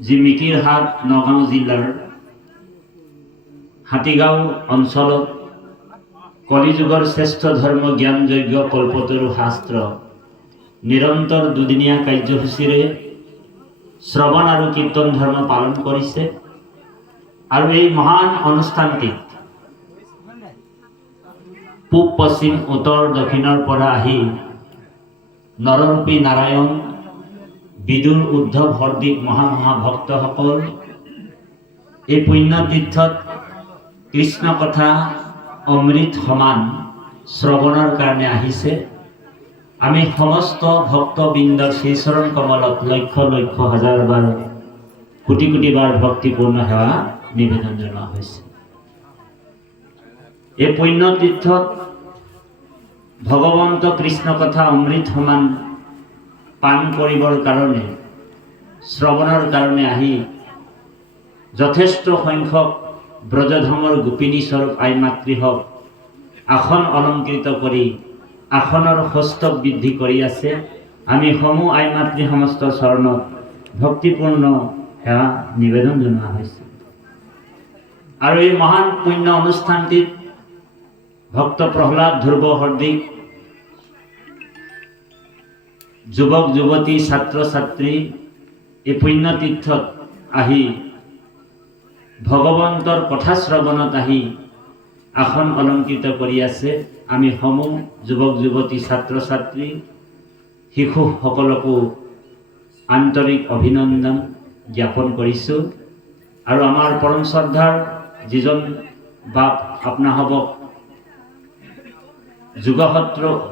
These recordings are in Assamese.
যি মিকিৰহাট নগাঁও জিলাৰ হাতীগাঁও অঞ্চলত কলিযুগৰ শ্ৰেষ্ঠ ধৰ্ম জ্ঞান যজ্ঞ কল্পতৰু শাস্ত্ৰ নিৰন্তৰ দুদিনীয়া কাৰ্যসূচীৰে শ্ৰৱণ আৰু কীৰ্তন ধৰ্ম পালন কৰিছে। আৰু এই মহান অনুষ্ঠানটিত পূব পশ্চিম উত্তৰ দক্ষিণৰ পৰা আহি নৰৰূপী নাৰায়ণ বিদুৰ উদ্ধৱ হৰদীপ মহাভক্তসকল এই পুণ্যতীৰ্থত কৃষ্ণ কথা অমৃত সমান শ্ৰৱণৰ কাৰণে আহিছে। আমি সমস্ত ভক্তবৃন্দৰ শ্ৰীচৰণ কমলত লক্ষ লক্ষ হাজাৰ বাৰ কোটি কোটি বাৰ ভক্তিপূৰ্ণ সেৱা নিবেদন জনোৱা হৈছে। এই পুণ্যতীৰ্থত ভগৱন্ত কৃষ্ণ কথা অমৃত সমান পান কৰিবৰ কাৰণে শ্ৰৱণৰ কাৰণে আহি যথেষ্ট সংখ্যক ব্ৰজধামৰ গোপিনী স্বৰূপ আই মাতৃহক আসন অলংকৃত কৰি আসনৰ হস্ত বৃদ্ধি কৰি আছে। আমি সমূহ আই মাতৃ সমস্ত চৰণত ভক্তিপূৰ্ণ সেৱা নিবেদন জনোৱা হৈছে। আৰু এই মহান পুণ্য অনুষ্ঠানটিত ভক্ত প্ৰহ্লাদ ধ্ৰুৱ হৰদীপ যুৱক যুৱতী ছাত্ৰ ছাত্ৰী এই পুণ্যতীৰ্থত আহি ভগৱন্তৰ কথা শ্ৰৱণত আহি আসন অলংকৃত কৰি আছে। আমি সমূহ যুৱক যুৱতী ছাত্ৰ ছাত্ৰী শিশুসকলকো আন্তৰিক অভিনন্দন জ্ঞাপন কৰিছোঁ। আৰু আমাৰ পৰম শ্ৰদ্ধাৰ যিজন বাপ আপোনাসৱক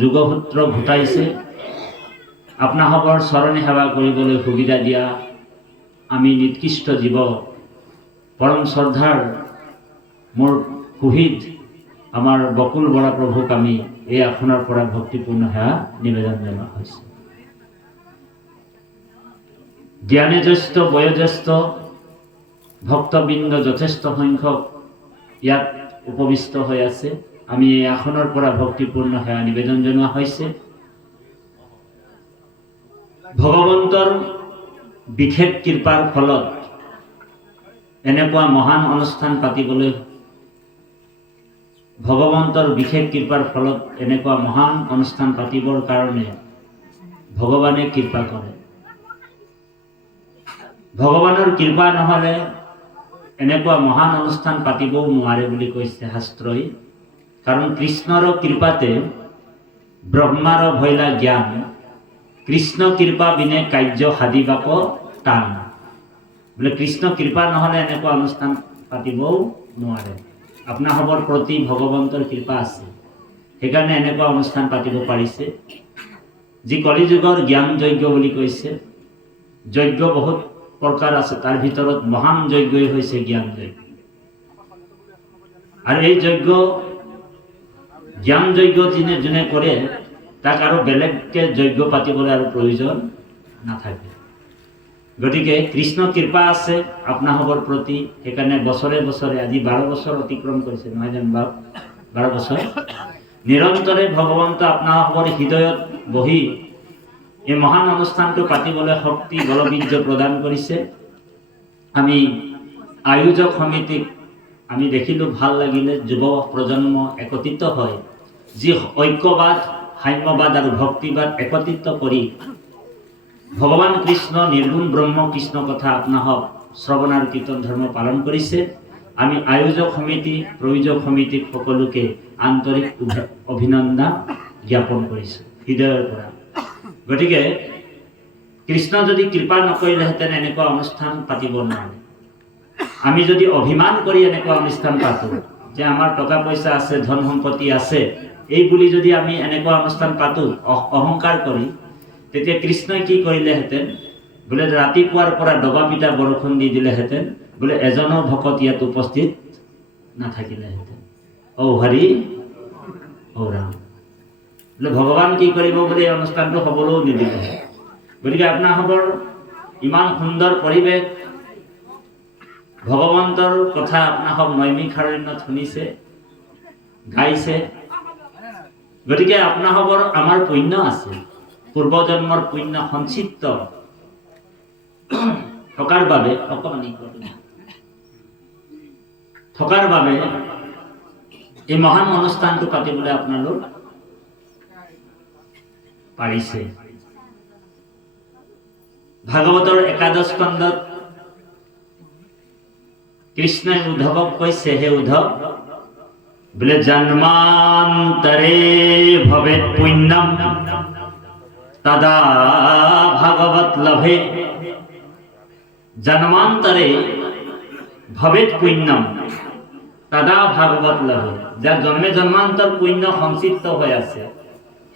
যোগসূত্ৰ ঘটাইছে, আপোনাসৱৰ চৰণে সেৱা কৰিবলৈ সুবিধা দিয়া আমি নিকৃষ্ট জীৱ পৰম শ্ৰদ্ধাৰ মোৰ কুহিত আমাৰ বকুল বৰা প্ৰভুক আমি এই আসনৰ পৰা ভক্তিপূৰ্ণ সেৱা নিবেদন জনোৱা হৈছে। জ্ঞানে জ্যেষ্ঠ বয়োজ্যেষ্ঠ ভক্তবৃন্দ যথেষ্ট সংখ্যক ইয়াত উপবিষ্ট হৈ আছে। আমি এই আসনৰ পৰা ভক্তিপূৰ্ণ সেৱা নিবেদন জনোৱা হৈছে। ভগৱন্তৰ বিশেষ কৃপাৰ ফলত এনেকুৱা মহান অনুষ্ঠান পাতিবলৈ ভগৱন্তৰ বিশেষ কৃপাৰ ফলত এনেকুৱা মহান অনুষ্ঠান পাতিবৰ কাৰণে ভগৱানে কৃপা কৰে। ভগৱানৰ কৃপা নহ'লে এনেকুৱা মহান অনুষ্ঠান পাতিবও নোৱাৰে বুলি কৈছে শাস্ত্ৰই। কাৰণ কৃষ্ণৰ কৃপাতে ব্ৰহ্মাৰ ভৈলা জ্ঞান, কৃষ্ণ কৃপা বিনে কাৰ্য সাধিবাক টান। বোলে কৃষ্ণ কৃপা নহ'লে এনেকুৱা অনুষ্ঠান পাতিবও নোৱাৰে। আপোনাসৱৰ প্ৰতি ভগৱন্তৰ কৃপা আছে, সেইকাৰণে এনেকুৱা অনুষ্ঠান পাতিব পাৰিছে। যি কলিযুগৰ জ্ঞান যজ্ঞ বুলি কৈছে। যজ্ঞ বহুত প্ৰকাৰ আছে, তাৰ ভিতৰত মহান যজ্ঞই হৈছে জ্ঞান যজ্ঞ। আৰু এই যজ্ঞ জ্ঞান যজ্ঞ যোনে কৰে তাক আৰু বেলেগকে যজ্ঞ পাতিবলৈ আৰু প্ৰয়োজন নাথাকে। গতিকে কৃষ্ণ কৃপা আছে আপোনাসৱৰ প্ৰতি, সেইকাৰণে বছৰে বছৰে আজি 12 বছৰ অতিক্ৰম কৰিছে নহয় জানো বাপ? 12 বছৰ নিৰন্তৰে ভগৱন্ত আপোনাসৱৰ হৃদয়ত বহি এই মহান অনুষ্ঠানটো পাতিবলৈ শক্তি বলবীৰ্য প্ৰদান কৰিছে। আমি আয়োজক সমিতিক আমি দেখিলোঁ, ভাল লাগিলে। যুৱ প্ৰজন্ম একত্ৰিত হয়, যি ঐক্যবাদ সাম্যবাদ আৰু ভক্তিবাদ একত্ৰিত কৰি ভগৱান কৃষ্ণ নিৰ্গুণ ব্ৰহ্ম কৃষ্ণ কথা আপোনাসৱ শ্ৰৱণ আৰু কীৰ্তন ধৰ্ম পালন কৰিছে। আমি আয়োজক সমিতি প্ৰয়োজক সমিতিক সকলোকে আন্তৰিক অভিনন্দন জ্ঞাপন কৰিছোঁ হৃদয়ৰ পৰা। গতিকে কৃষ্ণ যদি কৃপা নকৰিলেহেঁতেন এনেকুৱা অনুষ্ঠান পাতিব নোৱাৰে। আমি যদি অভিমান কৰি এনেকুৱা অনুষ্ঠান পাতোঁ যে আমাৰ টকা পইচা আছে, ধন সম্পত্তি আছে, এই বুলি যদি আমি এনেকুৱা অনুষ্ঠান পাতোঁ অহংকাৰ কৰি, তেতিয়া কৃষ্ণই কি কৰিলেহেঁতেন? বোলে ৰাতিপুৱাৰ পৰা ডবা পিটা বৰষুণ দি দিলেহেঁতেন, বোলে এজনো ভকত ইয়াত উপস্থিত নাথাকিলেহেঁতেন। ঔ হৰি ঔ ৰাম। বোলে ভগৱান কি কৰিব বুলি এই অনুষ্ঠানটো হ'বলৈও নিদিলে। গতিকে আপোনাসৱৰ ইমান সুন্দৰ পৰিৱেশ, ভগৱন্তৰ কথা আপোনাসৱ নৈমিষাৰণ্যত শুনিছে, গাইছে। গতিকে আপোনাসৱৰ আমাৰ পুণ্য আছে, পূৰ্বজন্মৰ পুণ্য সঞ্চিত থকাৰ বাবে থকাৰ বাবে এই মহান অনুষ্ঠানটো পাতিবলৈ আপোনালোক পাৰিছে। ভাগৱতৰ একাদশ খণ্ডত কৃষ্ণই উদ্ধৱক কৈছে, হে উদ্ধৱ, বোলে জন্মান্তৰে ভৱেৎ পুণ্যম তদা ভাগৱত লভে। জন্মান্তৰে ভৱেৎ পুণ্যম তদা ভাগৱত লভে। যাৰ জন্মে জন্মান্তৰ পুণ্য সঞ্চিত হৈ আছে,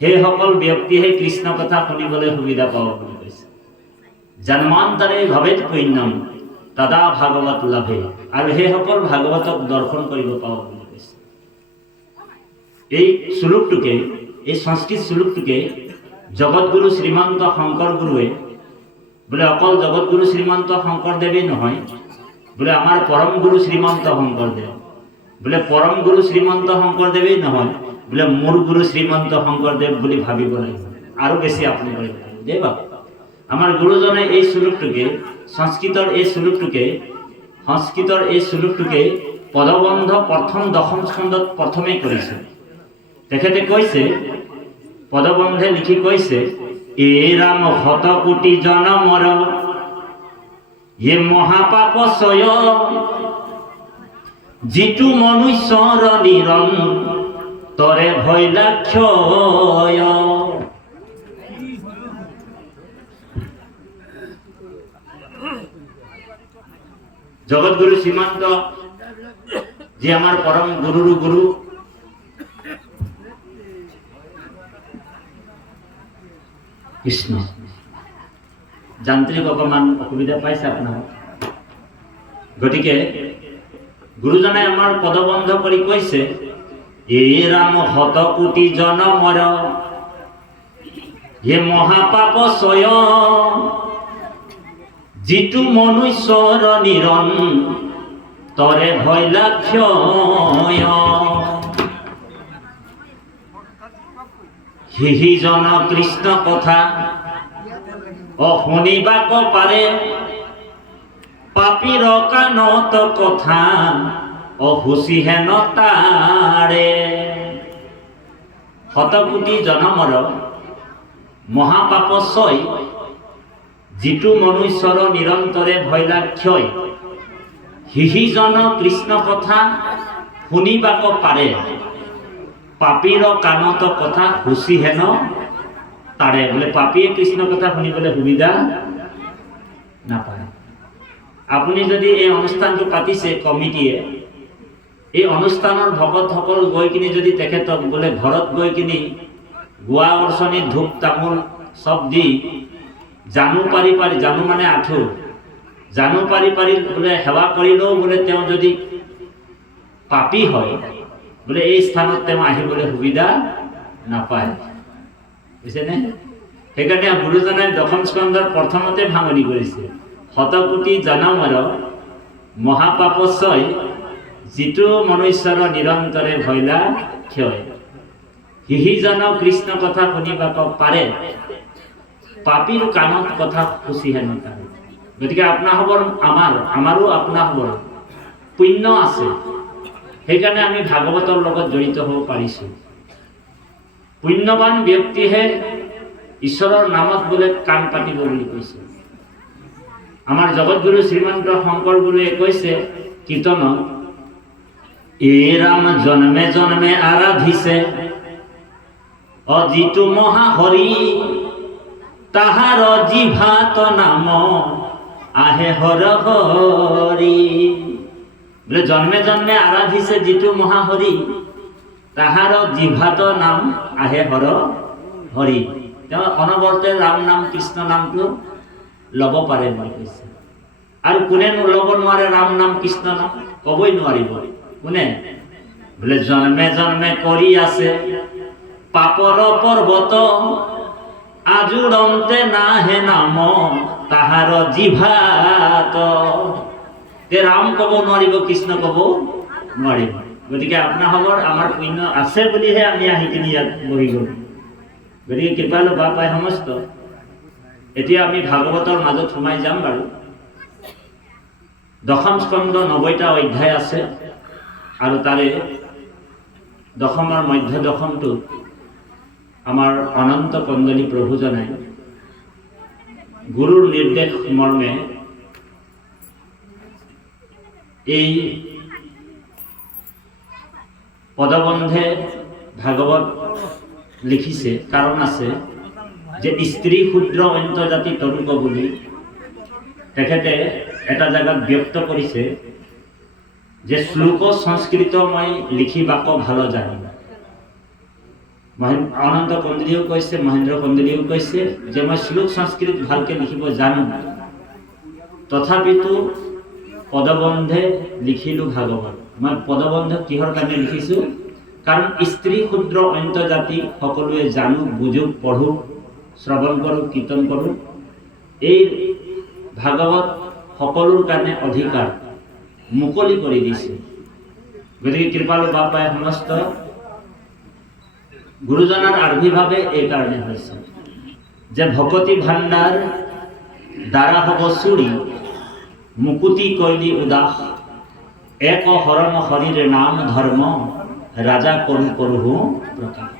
সেইসকল ব্যক্তিহে কৃষ্ণ কথা শুনিবলৈ সুবিধা পাব বুলি কৈছে। জন্মান্তৰে ভৱেৎ পুণ্যম তদা ভাগৱত লভে, আৰু সেইসকল ভাগৱতক দৰ্শন কৰিব পাব বুলি কৈছে। এই শ্লোকটোকে, এই সংস্কৃত শ্লোকটোকে জগতগুৰু শ্ৰীমন্ত শংকৰ গুৰুৱে বোলে অকল জগতগুৰু শ্ৰীমন্ত শংকৰদেৱেই নহয়, বোলে আমাৰ পৰম গুৰু শ্ৰীমন্ত শংকৰদেৱ, বোলে পৰম গুৰু শ্ৰীমন্ত শংকৰদেৱেই নহয়, বোলে মোৰ গুৰু শ্ৰীমন্ত শংকৰদেৱ বুলি ভাবিব লাগিব, আৰু বেছি আপুনি কৰিব লাগিব দেই বাবু। আমাৰ গুৰুজনে এই শ্লোকটোকে, সংস্কৃতৰ এই শ্লোকটোকে পদবন্ধ প্ৰথম দশম স্কন্ধত প্ৰথমেই কৰিছে। তেখেতে কৈছে, পদবন্ধে লিখি কৈছে, এ ৰাম শত কোটি জনমৰ এ মহাপাপ সয়, যিটো মনুষ্যৰ নিৰন্তৰে ভৈলাক্ষয়। জগতগুৰু শ্ৰীমন্ত যি আমাৰ পৰম গুৰুৰো গুৰু, কৃষ্ণ। যান্ত্ৰিক অকমান অসুবিধা পাইছে আপোনাৰ, গতিকে গুৰুজনে আমাৰ পদবন্ধ কৰি কৈছে, এ ৰাম শত কোটি জনমৰ হে মহাপাপ সয়, যিটো মনুষ্যৰ নিৰন্তৰে ভৈলাক্ষয়। সিজন কৃষ্ণ কথা শুনিবাক পাৰে, পাপীৰ কাণত কথা অহুচি হেন তাৰে। শতকোটি জনমৰ মহাপাপচয়, যিটো মনুষ্যৰ নিৰন্তৰে ভৈলাক্ষয়। সিজন কৃষ্ণ কথা শুনিবাক পাৰে, পাপীৰ কাণত কথা হুচি হেন তাৰে। বোলে পাপীয়ে কৃষ্ণ কথা শুনিবলৈ সুবিধা নাপায়। আপুনি যদি এই অনুষ্ঠানটো পাতিছে কমিটিয়ে, এই অনুষ্ঠানৰ ভকতসকল গৈ কিনি যদি তেখেতক বোলে ঘৰত গৈ কিনি গোৱা অৰ্চনী ধূপ তামোল চব দি জানু পাৰি পাৰি, জানু মানে আঁঠু, জানু পাৰি পাৰি বোলে সেৱা কৰিলেও বোলে তেওঁ যদি পাপী হয়, বোলে এই স্থানত তেওঁ আহিবলৈ সুবিধা নাপায়, বুজিছেনে? সেইকাৰণে গুৰুজনে দশম স্কন্ধৰ প্ৰথমতে ভাঙনি কৰিছে, শতকোটি জনমৰ মহাপাপচয়, যিটো মনুষ্যৰ নিৰন্তৰে ভৈলাক্ষয়। সিজন কৃষ্ণ কথা শুনিবাক পাৰে, পাপীৰ কাণত কথা খুচি হেন তাৰে। গতিকে আপোনাসৱৰ আমাৰো আপোনাসৱৰ পুণ্য আছে, সেইকাৰণে আমি ভাগৱতৰ লগত জড়িত হ'ব পাৰিছোঁ। পুণ্যৱান ব্যক্তিহে ঈশ্বৰৰ নামত বোলে কাণ পাতিব বুলি কৈছে। আমাৰ জগতগুৰু শ্ৰীমন্ত শংকৰ গুৰুৱে কৈছে কীৰ্তনত, এ ৰাম জন্মে জন্মে আৰাধিছে, অজিতু মহাহৰি, তাহাৰ জিভাত নাম আহে হৰ হৰি। বোলে জন্মে জন্মে আৰাধিছে যিটো মহাহৰি, তাহাৰ জিভাত নাম আহে হৰ হৰি। তেওঁ অনবৰতে ৰাম নাম কৃষ্ণ নামটো ল'ব পাৰে বুলি কৈছে। আৰু কোনে ল'ব নোৱাৰে ৰাম নাম কৃষ্ণ নাম? ক'বই নোৱাৰিব। কোনে? বোলে জন্মে জন্মে কৰি আছে পাপৰ পৰ্বত, আজুৰন্তে নাহে নাম তাহাৰ জিভাত। তে ৰাম ক'ব নোৱাৰিব, কৃষ্ণ ক'ব নোৱাৰিব। গতিকে আপোনাসৱৰ আমাৰ পুণ্য আছে বুলিহে আমি আহি কিনি ইয়াত বহি গ'লো। গতিকে কৃপালু বাপ পাই সমস্ত। এতিয়া আমি ভাগৱতৰ মাজত সোমাই যাম বাৰু। দশম স্কন্ধ 90টা অধ্যায় আছে আৰু তাৰে দশমৰ মধ্য দশমটোত আমাৰ অনন্ত কন্দলী প্ৰভুজনে গুৰুৰ নিৰ্দেশ মৰ্মে এই পদবন্ধে ভাগৱত লিখিছে। কাৰণ আছে যে স্ত্ৰী ক্ষুদ্ৰ অন্তৰ্জাতি তৰুক বুলি তেখেতে এটা জায়গাত ব্যক্ত কৰিছে যে শ্লোক সংস্কৃত মই লিখিবাক ভাল জানো। অনন্ত কন্দলীয়েও কৈছে, মহেন্দ্ৰ কন্দলীয়েও কৈছে যে মই শ্লোক সংস্কৃত ভালকে লিখিব জানো, তথাপিতো পদবন্ধে লিখিলো ভাগৱত। মই পদবন্ধ কিহৰ কাৰণে লিখিছো? কাৰণ স্ত্ৰী ক্ষুদ্ৰ অন্তৰ্জাতি সকলোৱে জানো, বুজো, পঢ়ো, শ্ৰৱণ কৰোঁ, কীৰ্তন কৰোঁ। এই ভাগৱত সকলোৰ কাৰণে অধিকাৰ মুকলি কৰি দিছে। গতিকে কৃপালু বাপাই সমস্ত গুৰুজনাৰ আৰ্ভিভাৱে এই কাৰণে হৈছে যে ভকতি ভাণ্ডাৰ দ্বাৰা হব চুৰি, মুকুতি কৈলি উদাস, এক হৰণ হৰিৰ নাম ধৰ্ম, ৰাজা কৰু কৰু প্ৰকাশ।